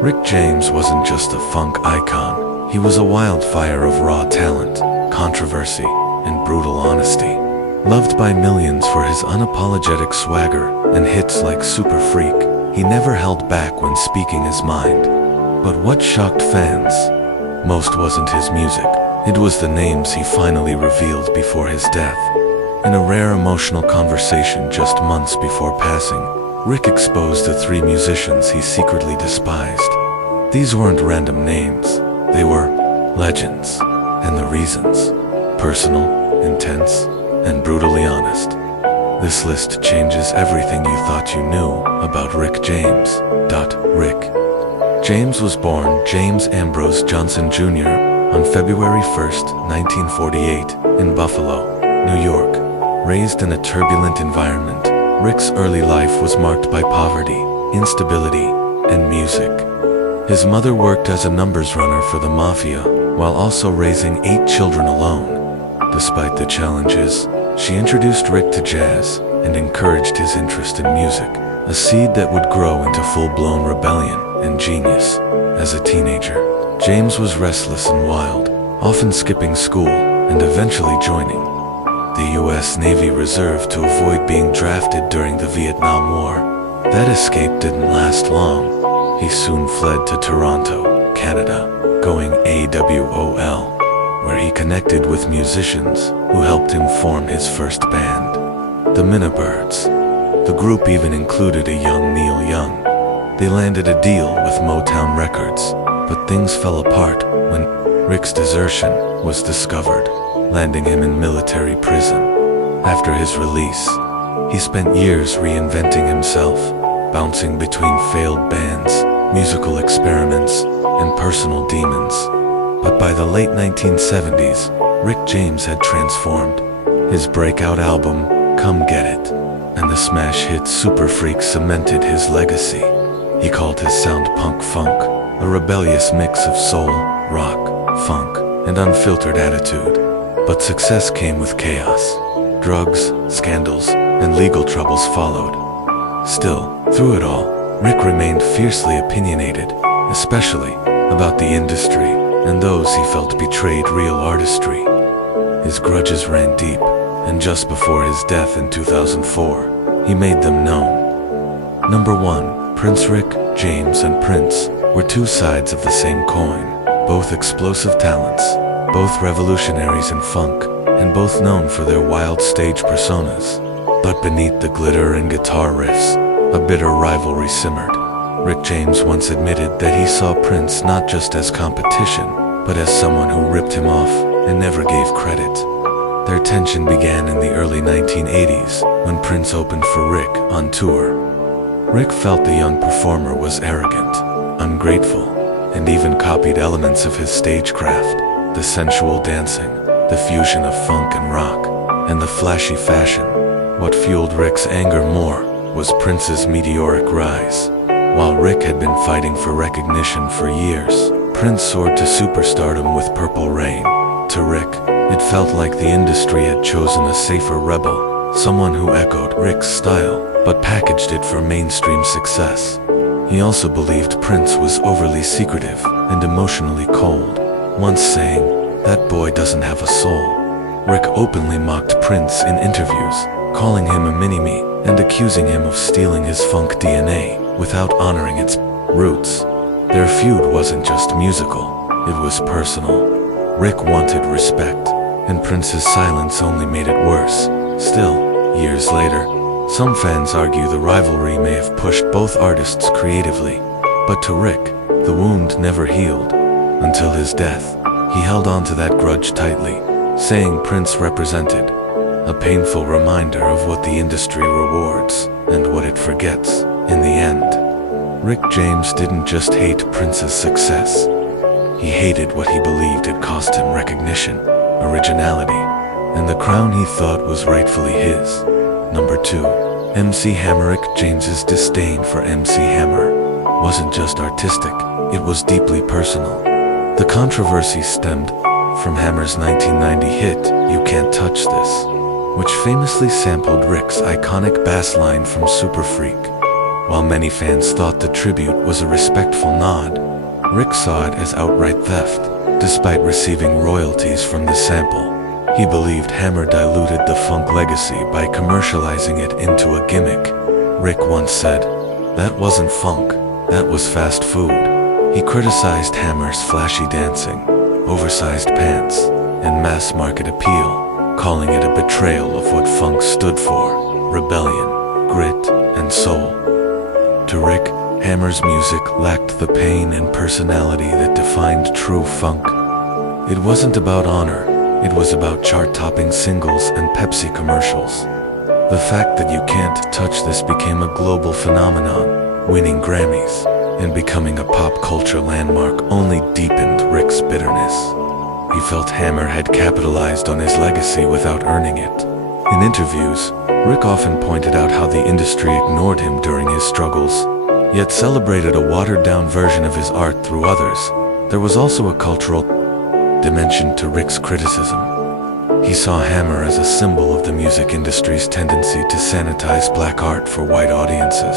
Rick James wasn't just a funk icon, he was a wildfire of raw talent, controversy, and brutal honesty. Loved by millions for his unapologetic swagger and hits like Super Freak, he never held back when speaking his mind. But what shocked fans most wasn't his music, it was the names he finally revealed before his death. In a rare emotional conversation just months before passing, Rick exposed the 3 musicians he secretly despised. These weren't random names, they were legends, and the reasons: personal, intense, and brutally honest. This list changes everything you thought you knew about Rick James. Rick James was born James Ambrose Johnson Jr. on February 1st, 1948, in Buffalo, New York. Raised in a turbulent environment, Rick's early life was marked by poverty, instability, and music. His mother worked as a numbers runner for the mafia, while also raising 8 children alone. Despite the challenges, she introduced Rick to jazz and encouraged his interest in music, a seed that would grow into full-blown rebellion and genius. As a teenager, James was restless and wild, often skipping school and eventually joining the U.S. Navy Reserve to avoid being drafted during the Vietnam War. That escape didn't last long. He soon fled to Toronto, Canada, going AWOL, where he connected with musicians who helped him form his first band, the Minibirds. The group even included a young Neil Young. They landed a deal with Motown Records, but things fell apart when Rick's desertion was discovered, landing him in military prison. After his release, he spent years reinventing himself, bouncing between failed bands, musical experiments, and personal demons. But by the late 1970s, Rick James had transformed. His breakout album, Come Get It, and the smash hit Super Freak cemented his legacy. He called his sound punk funk, a rebellious mix of soul, rock, funk, and unfiltered attitude. But success came with chaos. Drugs, scandals, and legal troubles followed. Still, through it all, Rick remained fiercely opinionated, especially about the industry and those he felt betrayed real artistry. His grudges ran deep, and just before his death in 2004, he made them known. Number 1, Prince. Rick James and Prince were 2 sides of the same coin, both explosive talents, both revolutionaries in funk, and both known for their wild stage personas. But beneath the glitter and guitar riffs, a bitter rivalry simmered. Rick James once admitted that he saw Prince not just as competition, but as someone who ripped him off and never gave credit. Their tension began in the early 1980s, when Prince opened for Rick on tour. Rick felt the young performer was arrogant, ungrateful, and even copied elements of his stagecraft: the sensual dancing, the fusion of funk and rock, and the flashy fashion. What fueled Rick's anger more was Prince's meteoric rise. While Rick had been fighting for recognition for years, Prince soared to superstardom with Purple Rain. To Rick, it felt like the industry had chosen a safer rebel, someone who echoed Rick's style, but packaged it for mainstream success. He also believed Prince was overly secretive and emotionally cold, once saying, "That boy doesn't have a soul." Rick openly mocked Prince in interviews, calling him a mini-me and accusing him of stealing his funk DNA without honoring its roots. Their feud wasn't just musical, it was personal. Rick wanted respect, and Prince's silence only made it worse. Still, years later, some fans argue the rivalry may have pushed both artists creatively. But to Rick, the wound never healed. Until his death, he held on to that grudge tightly, saying Prince represented a painful reminder of what the industry rewards and what it forgets in the end. Rick James didn't just hate Prince's success. He hated what he believed had cost him recognition, originality, and the crown he thought was rightfully his. Number 2, MC Hammer. Rick James's disdain for MC Hammer wasn't just artistic, it was deeply personal. The controversy stemmed from Hammer's 1990 hit, "You Can't Touch This," which famously sampled Rick's iconic bass line from Super Freak. While many fans thought the tribute was a respectful nod, Rick saw it as outright theft, despite receiving royalties from the sample. He believed Hammer diluted the funk legacy by commercializing it into a gimmick. Rick once said, "That wasn't funk, that was fast food." He criticized Hammer's flashy dancing, oversized pants, and mass-market appeal, calling it a betrayal of what funk stood for: rebellion, grit, and soul. To Rick, Hammer's music lacked the pain and personality that defined true funk. It wasn't about honor, it was about chart-topping singles and Pepsi commercials. The fact that "You Can't Touch This" became a global phenomenon, winning Grammys and becoming a pop culture landmark only deepened Rick's bitterness. He felt Hammer had capitalized on his legacy without earning it. In interviews, Rick often pointed out how the industry ignored him during his struggles, yet celebrated a watered-down version of his art through others. There was also a cultural dimension to Rick's criticism. He saw Hammer as a symbol of the music industry's tendency to sanitize black art for white audiences.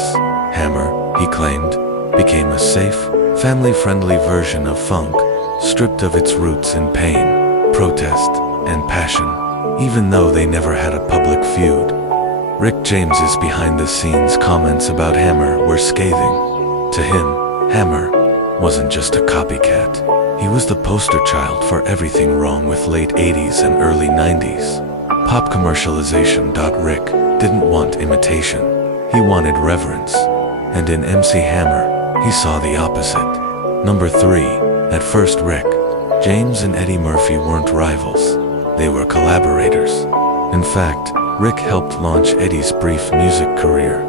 Hammer, he claimed, became a safe, family-friendly version of funk, stripped of its roots in pain, protest, and passion, even though they never had a public feud. Rick James's behind-the-scenes comments about Hammer were scathing. To him, Hammer wasn't just a copycat. He was the poster child for everything wrong with late 80s and early 90s. Pop commercialization. Rick didn't want imitation. He wanted reverence. And in MC Hammer, he saw the opposite. Number 3. At first, Rick James and Eddie Murphy weren't rivals. They were collaborators. In fact, Rick helped launch Eddie's brief music career.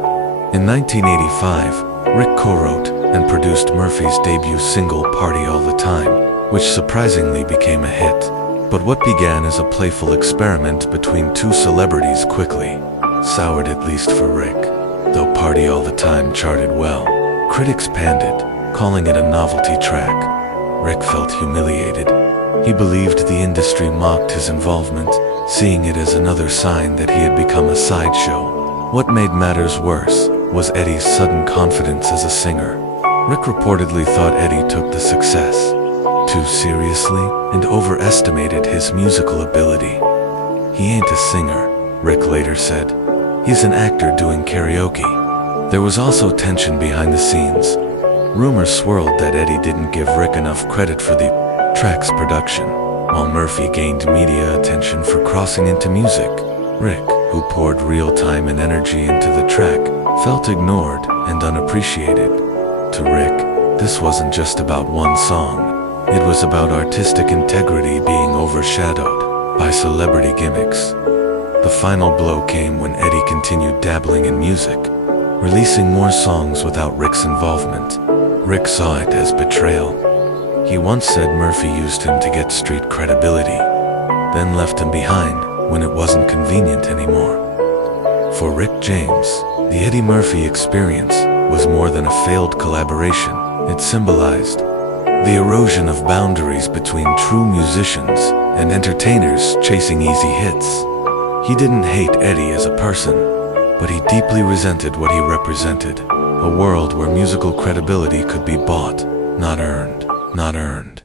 In 1985, Rick co-wrote and produced Murphy's debut single "Party All the Time," which surprisingly became a hit. But what began as a playful experiment between two celebrities quickly soured, at least for Rick. Though "Party All the Time" charted well, critics panned it, calling it a novelty track. Rick felt humiliated. He believed the industry mocked his involvement, seeing it as another sign that he had become a sideshow. What made matters worse was Eddie's sudden confidence as a singer. Rick reportedly thought Eddie took the success too seriously and overestimated his musical ability. "He ain't a singer," Rick later said. "He's an actor doing karaoke." There was also tension behind the scenes. Rumors swirled that Eddie didn't give Rick enough credit for the track's production, while Murphy gained media attention for crossing into music. Rick, who poured real time and energy into the track, felt ignored and unappreciated. To Rick, this wasn't just about one song. It was about artistic integrity being overshadowed by celebrity gimmicks. The final blow came when Eddie continued dabbling in music, releasing more songs without Rick's involvement. Rick saw it as betrayal. He once said Murphy used him to get street credibility, then left him behind when it wasn't convenient anymore. For Rick James, the Eddie Murphy experience was more than a failed collaboration. It symbolized the erosion of boundaries between true musicians and entertainers chasing easy hits. He didn't hate Eddie as a person, but he deeply resented what he represented, a world where musical credibility could be bought, not earned.